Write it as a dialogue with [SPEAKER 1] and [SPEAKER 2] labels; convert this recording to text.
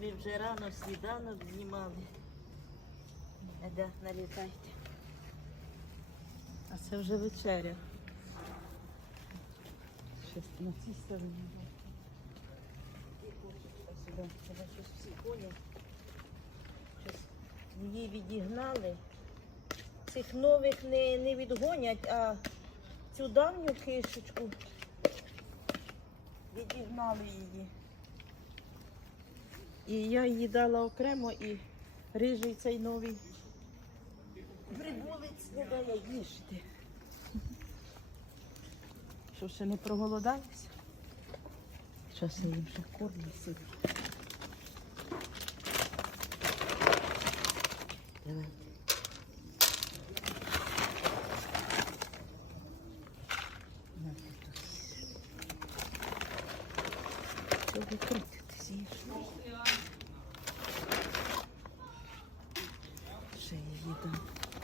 [SPEAKER 1] Ми вже рано сніданок знімали. Еда, налітайте. А це вже вечеря. Щось на цій стороні. Сюди, щось всі ходять. Щось її відігнали. Цих нових не, не відгонять, а цю давню кишечку відігнали її. І я її дала окремо і рижий цей новий прибулець не дає їсти. Що ще не проголодалися? Зараз я їм ще кормлю сидить. Давайте. На тут. 随意的。